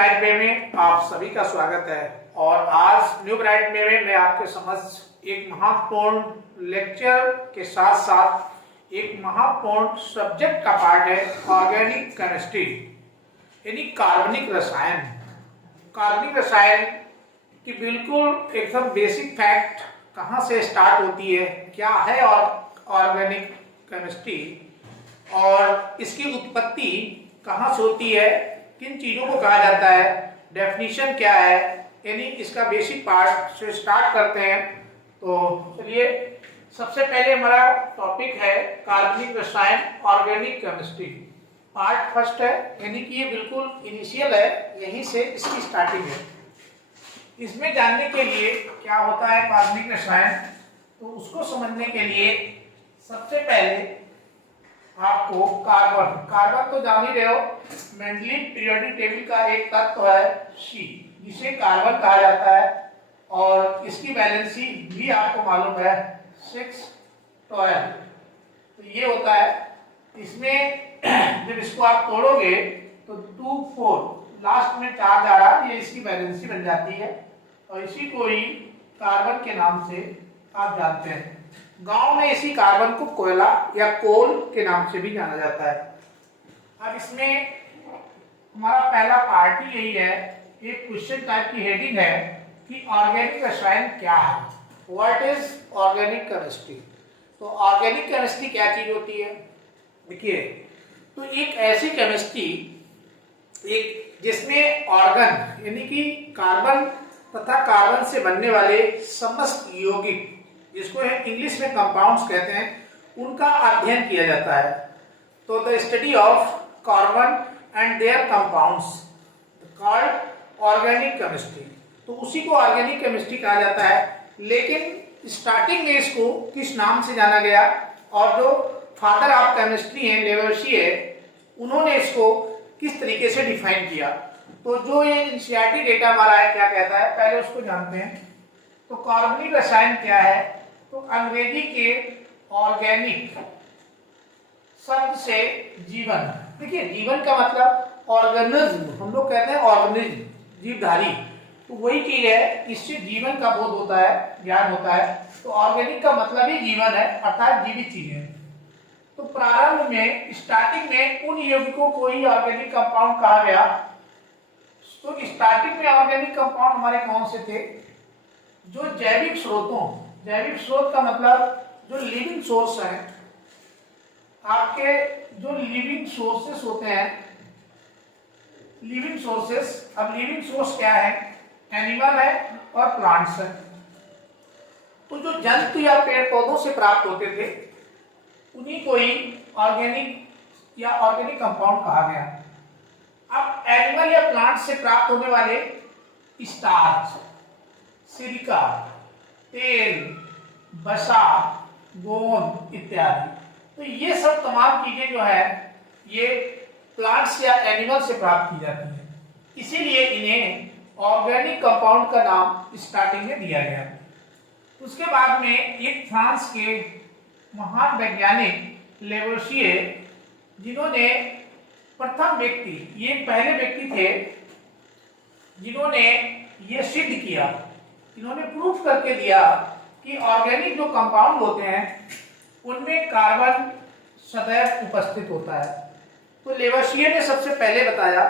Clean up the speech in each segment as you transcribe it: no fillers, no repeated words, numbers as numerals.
Bright वे में आप सभी का स्वागत है। और आज न्यू ब्राइट वे में मैं आपके समक्ष एक महत्वपूर्ण लेक्चर के साथ साथ एक महत्वपूर्ण सब्जेक्ट का पार्ट है ऑर्गेनिक केमिस्ट्री, यानी कार्बनिक रसायन। कार्बनिक रसायन की बिल्कुल एकदम बेसिक फैक्ट कहाँ से स्टार्ट होती है, क्या है और ऑर्गेनिक केमिस्ट्री और इसकी उत्पत्ति कहाँ से होती है, किन चीजों को कहा जाता है, डेफिनेशन क्या है, यानी इसका बेसिक पार्ट से स्टार्ट करते हैं। तो चलिए, सबसे पहले हमारा टॉपिक है कार्बनिक रसायन ऑर्गेनिक केमिस्ट्री, पार्ट फर्स्ट है, यानी कि ये बिल्कुल इनिशियल है, यहीं से इसकी स्टार्टिंग है। इसमें जानने के लिए क्या होता है कार्बनिक रसायन, तो उसको समझने के लिए सबसे पहले आपको कार्बन तो जान ही रहे हो, मेंडलीव पीरियोडिक टेबल का एक तत्व है C, जिसे कार्बन कहा जाता है और इसकी वैलेंसी भी आपको मालूम है 612। तो ये होता है, इसमें जब इसको आप तोड़ोगे तो 2 4 लास्ट में 4 जा रहा, ये इसकी वैलेंसी बन जाती है और इसी को ही कार्बन के नाम से आप जानते हैं। गांव में इसी कार्बन को कोयला या कोल के नाम से भी जाना जाता है। अब इसमें हमारा पहला पार्ट ही यही है, एक क्वेश्चन टाइप की हेडिंग है कि ऑर्गेनिक रसायन क्या है, व्हाट इज ऑर्गेनिक केमिस्ट्री। तो ऑर्गेनिक केमिस्ट्री क्या चीज होती है, देखिए, तो एक ऐसी केमिस्ट्री एक जिसमें ऑर्गन यानी कि कार्बन तथा कार्बन से बनने वाले समस्त यौगिक, जिसको इंग्लिश में कंपाउंड्स कहते हैं, उनका अध्ययन किया जाता है। तो the study of carbon and there compounds called organic chemistry. तो उसी को ऑर्गेनिक केमिस्ट्री कहा जाता है। लेकिन स्टार्टिंग में इसको किस नाम से जाना गया, और जो फादर ऑफ केमिस्ट्री हैं लेवोसिए, उन्होंने इसको किस तरीके से डिफाइन किया। तो जो ये एनसीईआरटी डेटा हमारा है क्या कहता है, पहले उसको जानते हैं। तो कार्बनिक रसायन क्या है, तो अंग्रेजी के ऑर्गेनिक शब्द से जीवन, देखिए जीवन का मतलब ऑर्गेनिज्म, हम लोग कहते हैं ऑर्गेनिज्म, जीवधारी, तो वही चीज है, इससे जीवन का बोध होता है, ज्ञान होता है। तो ऑर्गेनिक का मतलब ही जीवन है, अर्थात जीवित चीजें। तो प्रारंभ में स्टार्टिंग में उन यौगिकों को ही ऑर्गेनिक कंपाउंड कहा गया। तो स्टार्टिंग में ऑर्गेनिक कंपाउंड हमारे कौन से थे, जो जैविक स्रोतों, जैविक स्रोत का मतलब जो लिविंग सोर्स है, आपके जो लिविंग सोर्सेस होते हैं, लिविंग सोर्सेस। अब लिविंग सोर्स क्या है, एनिमल है और प्लांट्स है। तो जो जंतु या पेड़ पौधों से प्राप्त होते थे, उन्हीं को ही ऑर्गेनिक या ऑर्गेनिक कंपाउंड कहा गया। अब एनिमल या प्लांट से प्राप्त होने वाले स्टार्च, सिलिका, तेल, वसा, गोंद इत्यादि, तो ये सब तमाम चीजें जो है ये प्लांट्स या एनिमल से प्राप्त की जाती है, इसीलिए इन्हें ऑर्गेनिक कंपाउंड का नाम स्टार्टिंग में दिया गया। उसके बाद में एक फ्रांस के महान वैज्ञानिक लेवोसिए, जिन्होंने प्रथम व्यक्ति, ये पहले व्यक्ति थे जिन्होंने ये सिद्ध किया, इन्होंने प्रूफ करके दिया कि ऑर्गेनिक जो कंपाउंड होते हैं उनमें कार्बन सदैव उपस्थित होता है। तो लेवोसिए ने सबसे पहले बताया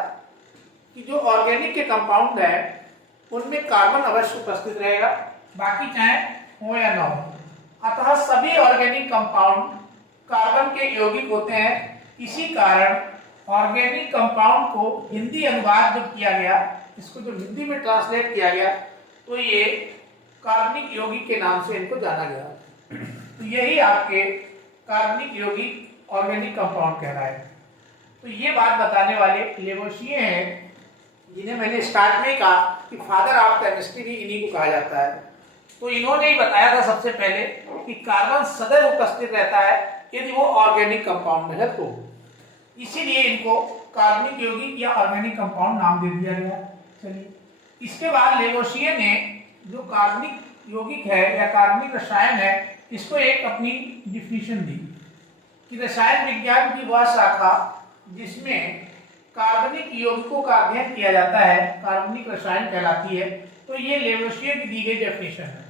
कि जो ऑर्गेनिक के कंपाउंड है उनमें कार्बन अवश्य उपस्थित रहेगा, बाकी चाहे हो या ना हो। अतः सभी ऑर्गेनिक कंपाउंड कार्बन के यौगिक होते हैं। इसी कारण ऑर्गेनिक कंपाउंड को हिंदी अनुवाद जब किया गया, इसको जो हिंदी में ट्रांसलेट किया गया, तो ये कार्बनिक यौगिक के नाम से इनको जाना गया। तो यही आपके कार्बनिक यौगिक ऑर्गेनिक कंपाउंड कहलाए। तो ये बात बताने वाले लेवोसिए हैं, जिन्हें मैंने स्टार्ट में कहा कि फादर ऑफ केमिस्ट्री भी इन्हीं को कहा जाता है। तो इन्होंने ही बताया था सबसे पहले कि कार्बन सदैव उपस्थित रहता है यदि वो ऑर्गेनिक कंपाउंड है, तो इसीलिए इनको कार्बनिक यौगिक या ऑर्गेनिक कंपाउंड नाम दे दिया गया। चलिए, इसके बाद लेवोसिए ने जो कार्बनिक यौगिक है या कार्बनिक रसायन है, इसको एक अपनी डिफिनेशन दी कि रसायन विज्ञान की वह शाखा जिसमें कार्बनिक यौगिकों का अध्ययन किया जाता है, कार्बनिक रसायन कहलाती है। तो ये लेवोसियर की दी गई डेफिनेशन है।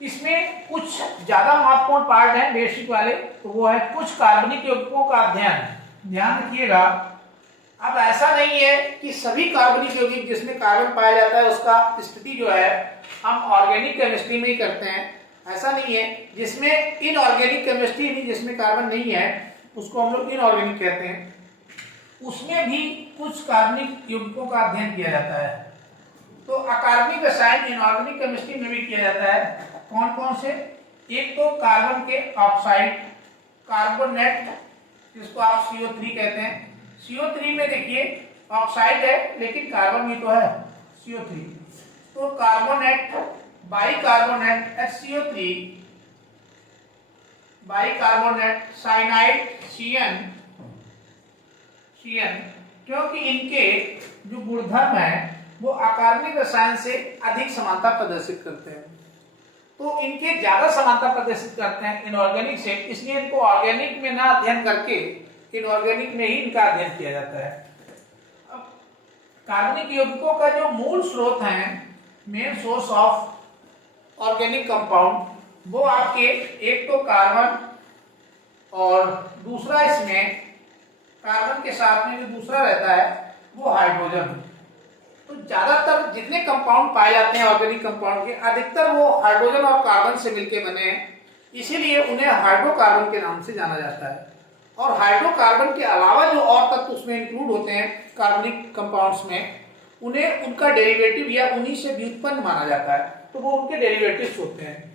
इसमें कुछ ज्यादा महत्वपूर्ण पार्ट है बेसिक वाले, तो वो है कुछ कार्बनिक यौगिकों का अध्ययन। ध्यान रखिएगा, अब ऐसा नहीं है कि सभी कार्बनिक यौगिक जिसमें कार्बन पाया जाता है उसका स्थिति जो है हम ऑर्गेनिक केमिस्ट्री में ही करते हैं, ऐसा नहीं है। जिसमें इनऑर्गेनिक केमिस्ट्री भी जिसमें कार्बन नहीं है उसको हम लोग इनऑर्गेनिक कहते हैं, उसमें भी कुछ कार्बनिक यौगिकों का अध्ययन किया जाता है। तो अकार्बनिक रसायन इनऑर्गेनिक केमिस्ट्री में भी किया जाता है। कौन कौन से? एक तो कार्बन के ऑक्साइड, कार्बोनेट, जिसको आप CO3 कहते हैं। CO3 में देखिए ऑक्साइड है लेकिन कार्बन भी तो है, CO3। तो carbonate, bicarbonate HCO3, bicarbonate, cyanide CN, क्योंकि इनके जो गुणधर्म है वो अकार्बनिक रसायन से अधिक समानता प्रदर्शित करते हैं। तो इनके ज्यादा समानता प्रदर्शित करते हैं इनऑर्गेनिक से, इसलिए इनको ऑर्गेनिक में ना अध्ययन करके इनऑर्गेनिक में ही इनका अध्ययन किया जाता है। अब कार्बनिक यौगिकों का जो मूल स्रोत है, main source of organic compound, वो आपके एक तो कार्बन और दूसरा इसमें कार्बन के साथ में जो दूसरा रहता है वो हाइड्रोजन। तो ज्यादातर जितने कंपाउंड पाए जाते हैं ऑर्गेनिक कंपाउंड के, अधिकतर वो हाइड्रोजन और कार्बन से मिलकर बने हैं, इसीलिए उन्हें हाइड्रोकार्बन के नाम से जाना जाता है। और हाइड्रोकार्बन के अलावा जो और तत्व उसमें इंक्लूड होते हैं कार्बनिक कंपाउंड्स में, उन्हें उनका डेरिवेटिव या उन्हीं से व्युत्पन्न माना जाता है, तो वो उनके डेरिवेटिव्स होते हैं।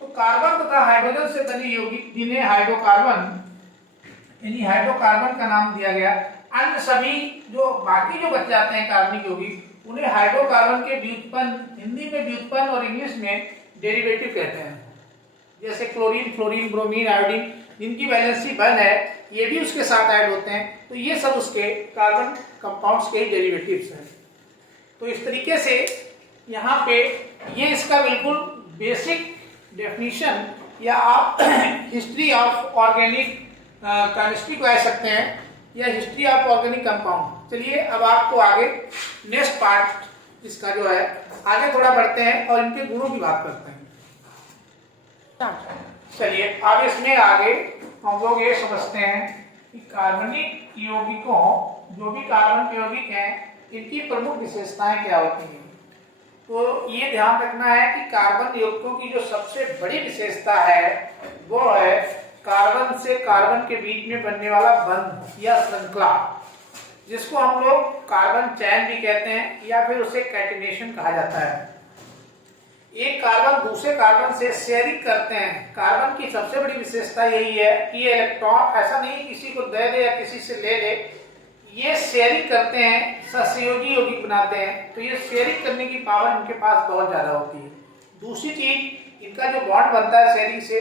तो कार्बन तथा हाइड्रोजन से बने यौगिक जिन्हें हाइड्रोकार्बन, यानी हाइड्रोकार्बन का नाम दिया गया। अन्य सभी जो बाकी जो बच जाते हैं कार्बनिक यौगिक, उन्हें हाइड्रोकार्बन के व्युत्पन्न, हिंदी में व्युत्पन्न और इंग्लिश में डेरिवेटिव कहते हैं। जैसे क्लोरीन, फ्लोरीन, ब्रोमीन, आयोडीन, जिनकी वैलेंसी 1 है, ये भी उसके साथ ऐड होते हैं। तो ये सब उसके कार्बन कंपाउंड्स के डेरिवेटिव्स हैं। तो इस तरीके से यहाँ पे ये इसका बिल्कुल बेसिक डेफिनेशन या आप हिस्ट्री ऑफ ऑर्गेनिक केमिस्ट्री को कह सकते हैं, या हिस्ट्री ऑफ ऑर्गेनिक कंपाउंड। चलिए अब आपको आगे नेक्स्ट पार्ट इसका जो है आगे थोड़ा बढ़ते हैं और इनके गुणों की बात करते हैं। चलिए अब इसमें आगे हम लोग ये समझते हैं कि कार्बनिक यौगिकों, जो भी कार्बन के यौगिक हैं, इनकी प्रमुख विशेषताएं क्या होती हैं। तो ये ध्यान रखना है कि कार्बन यौगिकों की जो सबसे बड़ी विशेषता है वो है कार्बन से कार्बन के बीच में बनने वाला बंध या श्रृंखला, जिसको हम लोग कार्बन चैन भी कहते हैं या फिर उसे कैटिनेशन कहा जाता है। एक कार्बन दूसरे कार्बन से शेयरिंग करते हैं। कार्बन की सबसे बड़ी विशेषता यही है कि ये इलेक्ट्रॉन ऐसा नहीं किसी को दे दे या किसी से ले ले, ये शेयरिंग करते हैं, सहसंयोजी यौगिक बनाते हैं। तो ये शेयरिंग करने की पावर इनके पास बहुत ज्यादा होती है। दूसरी चीज, इनका जो बॉन्ड बनता है शेयरिंग से,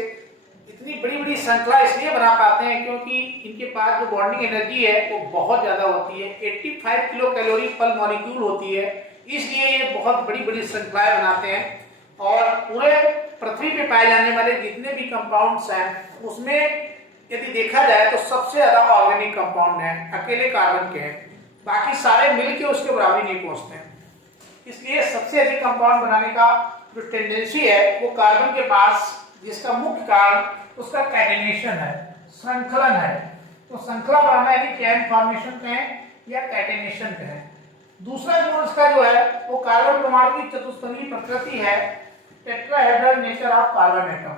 इतनी बड़ी बड़ी श्रृंखला इसलिए बना पाते हैं क्योंकि इनके पास जो बॉन्डिंग एनर्जी है वो बहुत ज्यादा होती है, 85 किलो कैलोरी पर मॉलिक्यूल होती है। इसलिए ये बहुत बड़ी बड़ी श्रृंखलाएं बनाते हैं। और पूरे पृथ्वी पे पाए जाने वाले जितने भी कंपाउंड्स हैं उसमें यदि देखा जाए तो सबसे ज्यादा ऑर्गेनिक कंपाउंड है अकेले कार्बन के हैं, बाकी सारे मिलके उसके बराबरी नहीं पहुंचते हैं। इसलिए सबसे अधिक कंपाउंड बनाने का जो टेंडेंसी है वो कार्बन के पास, जिसका मुख्य कारण उसका कैटिनेशन है, श्रृंखलन है। तो श्रृंखला बनाना यदि चैन फॉर्मेशन कहें या कैटिनेशन कहें। दूसरा गुण उसका जो है वो कार्बन परमाणु की चतुष्कोणीय प्रकृति है, tetrahedral nature of carbon atom.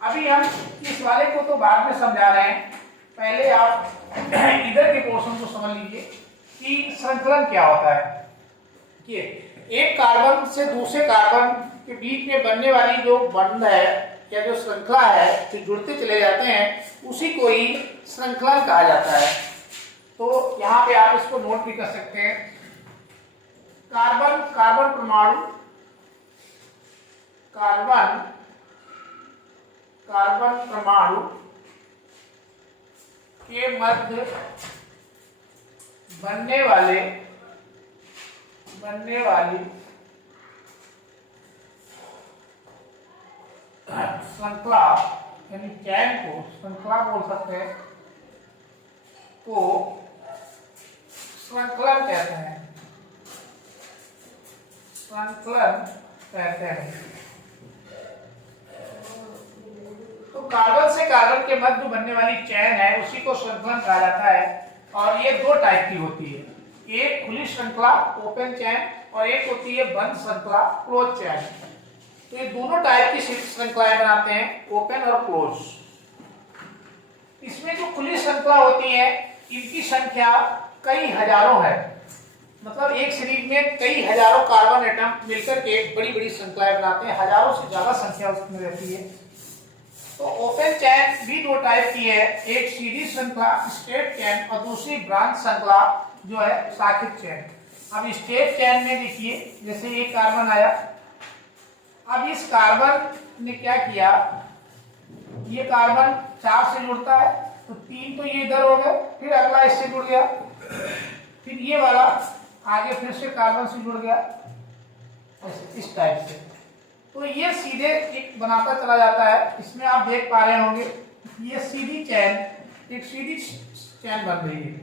अभी हम इस वाले को तो बाद में समझा रहे हैं, पहले आप इधर के पोर्शन को समझ लीजिए कि श्रृंखलन क्या होता है। कि एक कार्बन से दूसरे कार्बन के बीच में बनने वाली जो बंध है या जो श्रृंखला है, जो जुड़ते चले जाते हैं, उसी को ही श्रृंखलन कहा जाता है। तो यहाँ पे आप इसको नोट भी कर सकते हैं। कार्बन परमाणु, कार्बन परमाणु के मध्य बनने वाली श्रृंखला यानी चैन को श्रृंखला बोल सकते हैं, को श्रृंखलन कहते हैं, श्रृंखलन कहते हैं। तो कार्बन से कार्बन के मध्य बनने वाली चेन है उसी को श्रृंखलन कहा जाता है। और ये दो टाइप की होती है, एक खुली श्रृंखला ओपन चेन और एक होती है बंद श्रृंखला क्लोज चेन। तो ये दोनों टाइप की श्रृंखलाएं बनाते हैं, ओपन और क्लोज। इसमें जो खुली श्रृंखला होती है इनकी संख्या कई हजारों है, मतलब एक शरीर में कई हजारों कार्बन एटम मिलकर के बड़ी बड़ी श्रृंखलाएं बनाते हैं, हजारों से ज्यादा संख्या उसमें रहती है। तो ओपन चेन भी दो टाइप की है, एक सीधी श्रृंखला स्ट्रेट चेन और दूसरी ब्रांच श्रृंखला जो है शाखित चेन। अब स्ट्रेट चेन में देखिए जैसे ये कार्बन आया, अब इस कार्बन ने क्या किया, ये कार्बन 4 से जुड़ता है तो 3 तो ये इधर हो गए, फिर अगला इससे जुड़ गया, फिर ये वाला आगे फिर से कार्बन से जुड़ गया, ऐसे इस टाइप से। तो ये सीधे एक बनाता चला जाता है। इसमें आप देख पा रहे होंगे ये सीधी चेन, एक सीधी चेन बन रही है।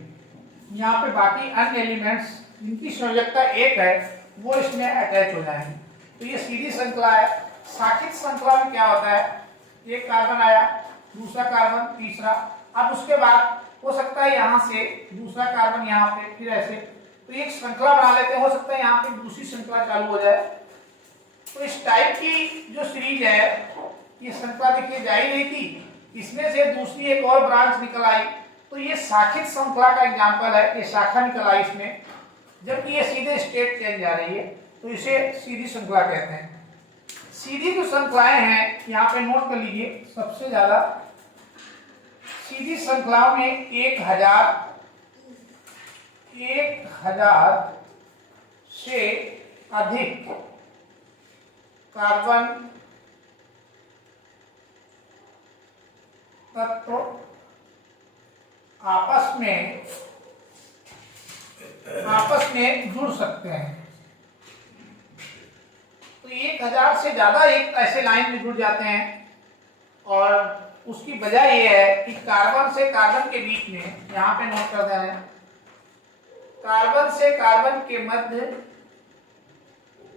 यहाँ पे बाकी अन्य एलिमेंट्स जिनकी संयोजकता एक है वो इसमें अटैच हो जाएंगे। तो ये सीधी श्रृंखला है। शाखित श्रृंखला में क्या होता है, एक कार्बन आया, दूसरा कार्बन, तीसरा, अब उसके बाद हो सकता है यहाँ से दूसरा कार्बन यहाँ पे, फिर ऐसे, तो एक श्रृंखला बना लेते हैं। हो सकता है यहाँ पे दूसरी श्रृंखला चालू हो जाए। तो इस टाइप की जो सीरीज है, ये श्रृंखला देखिए जा ही रही थी, इसमें से दूसरी एक और ब्रांच निकल आई, तो ये शाखित श्रृंखला का एग्जांपल है, ये शाखा निकल आई इसमें, जबकि ये सीधे स्ट्रेट चेन जा रही है, तो इसे सीधी श्रृंखला कहते हैं। सीधी जो श्रृंखलाएं हैं यहाँ पे नोट कर लीजिए, सबसे ज्यादा सीधी श्रृंखलाओं में 1000 से अधिक कार्बन तत्व आपस में जुड़ सकते हैं। तो 1000 से ज्यादा एक ऐसे लाइन में जुड़ जाते हैं, और उसकी वजह यह है कि कार्बन से कार्बन के बीच में, यहाँ पे नोट कर दें, कार्बन से कार्बन के मध्य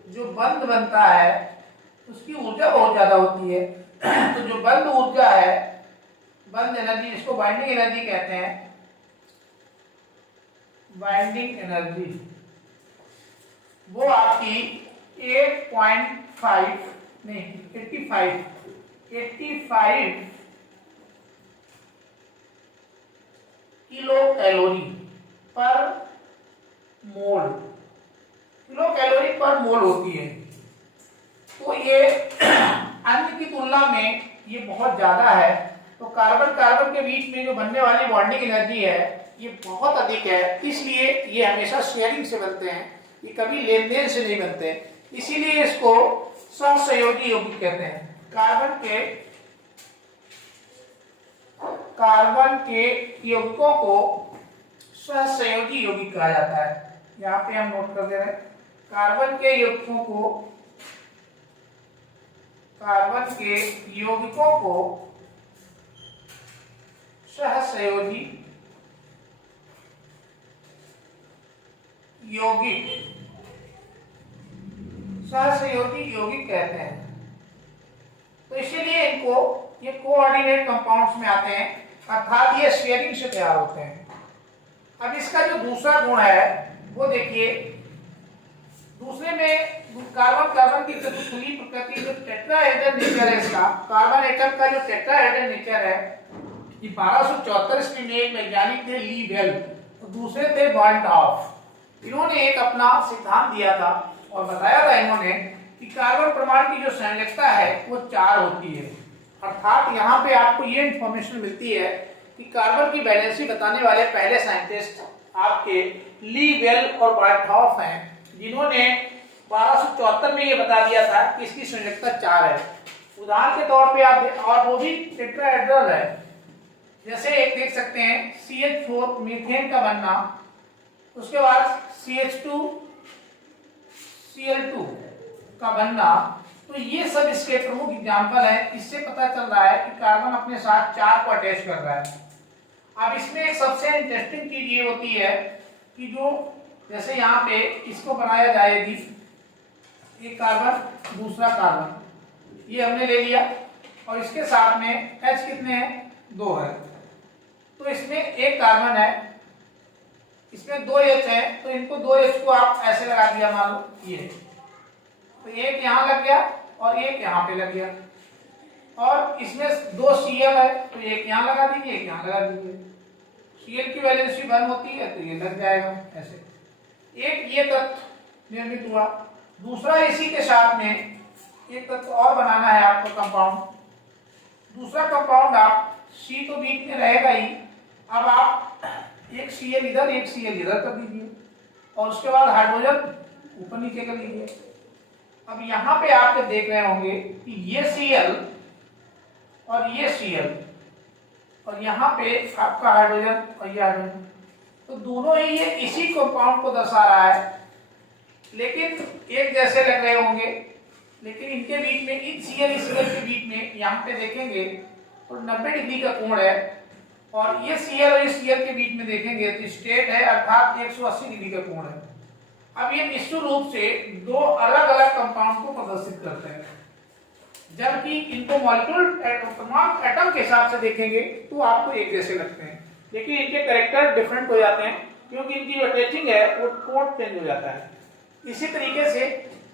जो बंध बनता है उसकी ऊर्जा बहुत ज्यादा होती है। तो जो बंध ऊर्जा है, बंध एनर्जी, जिसको बाइंडिंग एनर्जी कहते हैं, बाइंडिंग एनर्जी, वो आपकी 85 किलो कैलोरी पर मोल होती है। तो ये अन्य की तुलना में ये बहुत ज्यादा है। तो कार्बन कार्बन के बीच में जो बनने वाली बॉन्डिंग एनर्जी है ये बहुत अधिक है, इसलिए ये हमेशा शेयरिंग से बनते हैं, ये कभी लेन देन से नहीं बनते। इसीलिए इसको सहसंयोजी यौगिक कहते हैं। कार्बन के यौगिकों को सहसंयोजी यौगिक कहा जाता है। यहाँ पे हम नोट कर दे रहे हैं, कार्बन के यौगिकों को सहसंयोजी यौगिक कहते हैं। तो इसीलिए इनको ये कोऑर्डिनेट कंपाउंड्स में आते हैं, अर्थात ये शेयरिंग से तैयार होते हैं। अब इसका जो दूसरा गुण है वो देखिए, दूसरे में कार्बन कार्बन की खुली प्रकृति, जो टेट्राहेड्रल नेचर है इसका, कार्बन एटम का जो टेट्राहेड्रल नेचर है, ये 1274 ईस्वी में एक वैज्ञानिक थे ली वेल, तो दूसरे थे बॉन्ड ऑफ। इन्होंने एक अपना सिद्धांत दिया था और बताया था इन्होंने कि कार्बन परमाणु की जो संयोजकता है वो 4 होती है। अर्थात यहाँ पे आपको ये इंफॉर्मेशन मिलती है कि कार्बन की वैलेंसी बताने वाले पहले साइंटिस्ट आपके ली वेल और बार्टहॉफ हैं, जिन्होंने 1274 में ये बता दिया था कि इसकी संयोजकता 4 है। उदाहरण के तौर पे आप, और वो भी टेट्राहेड्रल है। जैसे एक देख सकते हैं CH4 मीथेन का बनना, उसके बाद CH2 Cl2 का बनना, तो ये सब इसके प्रमुख एग्जाम्पल है। इससे पता चल रहा है कि कार्बन अपने साथ 4 को अटैच कर रहा है। अब इसमें एक सबसे इंटरेस्टिंग चीज ये होती है कि जो जैसे यहाँ पे इसको बनाया जाएगी, एक कार्बन दूसरा कार्बन, ये हमने ले लिया और इसके साथ में H कितने हैं, 2 है, तो इसमें एक कार्बन है, इसमें 2 H है, तो इनको 2 H को आप ऐसे लगा दिया, मान लो ये, तो एक यहाँ लग गया और एक यहाँ पे लग गया, और इसमें 2 Cl है, तो एक यहाँ लगा दीजिए, एक यहाँ लगा दीजिए, Cl की वैलेंसी 1 होती है तो ये लग जाएगा ऐसे। एक ये तत्व निर्मित हुआ। दूसरा इसी के साथ में एक तत्व और बनाना है आपको कंपाउंड, दूसरा कंपाउंड आप C तो बीच में रहेगा ही, अब आप एक Cl इधर एक Cl इधर कर दीजिए और उसके बाद हाइड्रोजन ऊपर नीचे कर लीजिए। अब यहाँ पे आप जब देख रहे होंगे कि ये Cl और ये Cl और यहाँ पे आपका हाइड्रोजन और ये हाइड्रोजन, तो दोनों ही ये इसी कंपाउंड को दर्शा रहा है, लेकिन एक जैसे लग रहे होंगे, लेकिन इनके बीच में, इन Cl के बीच में यहाँ पे देखेंगे तो 90 डिग्री का कोण है, और ये Cl और इस Cl के बीच में देखेंगे तो स्ट्रेट है, अर्थात 180 डिग्री का कोण है। अब ये निश्चित रूप से दो अलग अलग कंपाउंड को प्रदर्शित करते हैं, जबकि इनको मॉलिक्यूल तमाम एटम के हिसाब से देखेंगे तो आपको एक जैसे लगते हैं, लेकिन इनके कैरेक्टर डिफरेंट हो जाते हैं क्योंकि इनकी जो अटैचिंग है वो कोण चेंज हो जाता है। इसी तरीके से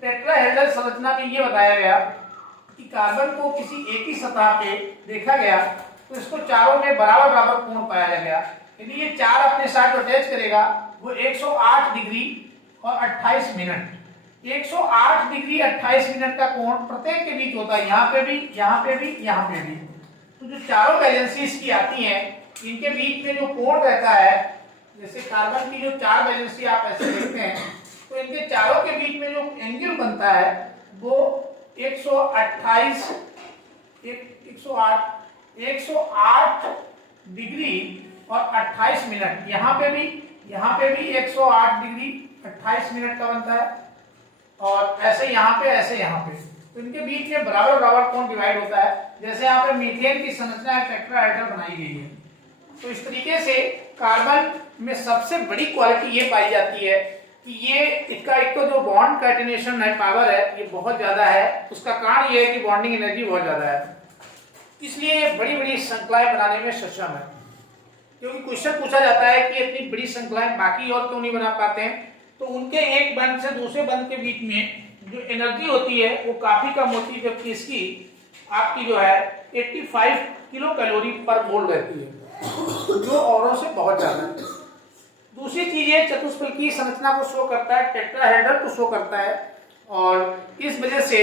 टेट्राहेड्रल संरचना में ये बताया गया कि कार्बन को किसी एक ही सतह पे देखा गया तो इसको चारों में बराबर बराबर कोण पाया गया, यदि ये चार अपने साथ अटैच करेगा वो 108 डिग्री और 28 मिनट, 108 डिग्री 28 मिनट का कोण प्रत्येक के बीच होता है, यहाँ पे भी, यहाँ पे भी, यहाँ पे भी। तो जो चारों वैलेंसीज की आती हैं इनके बीच में जो कोण रहता है, जैसे कार्बन की जो 4 वैलेंसी आप ऐसे देखते हैं तो इनके चारों के बीच में जो एंगल बनता है वो 108 डिग्री और 28 मिनट, यहाँ पे भी 108 डिग्री 28 मिनट का बनता है, और ऐसे यहाँ पे, तो इनके बीच में बराबर बराबर कोण डिवाइड होता है। जैसे यहाँ पे मीथेन की संरचना टेट्राहेड्रल बनाई गई है, तो इस तरीके से कार्बन में सबसे बड़ी क्वालिटी ये पाई जाती है कि ये इसका एक तो जो बॉन्ड कैटिनेशन है, पावर है, ये बहुत ज्यादा है। उसका कारण ये है कि बॉन्डिंग एनर्जी बहुत ज्यादा है, इसलिए बड़ी बड़ी श्रृंखलाएं बनाने में सक्षम है। क्योंकि क्वेश्चन पूछा जाता है कि इतनी बड़ी श्रृंखलाएं बाकी और क्यों नहीं बना पाते हैं, तो उनके एक बंध से दूसरे बंध के बीच में जो एनर्जी होती है वो काफी कम होती है, जबकि इसकी आपकी जो है 85 किलो कैलोरी पर मोल रहती है, जो औरों से बहुत ज्यादा है। दूसरी चीज ये चतुष्फलकीय संरचना को शो करता है, टेट्राहेड्रल को शो करता है, और इस वजह से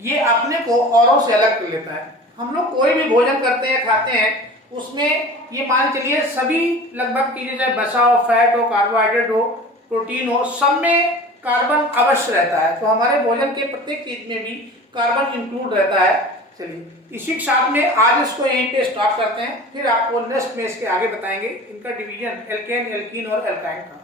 ये अपने को औरों से अलग कर लेता है। हम लोग कोई भी भोजन करते हैं, खाते हैं, उसमें ये मान चलिए सभी लगभग चीजें, चाहे वसा हो, फैट हो, कार्बोहाइड्रेट हो, प्रोटीन हो, सब में कार्बन अवश्य रहता है। तो हमारे भोजन के प्रत्येक चीज में भी कार्बन इंक्लूड रहता है। चलिए इसी के साथ में आज इसको यहीं पे स्टॉप करते हैं, फिर आपको नेक्स्ट में इसके आगे बताएंगे इनका डिवीजन एल्केन, एल्कीन और एल्काइन का।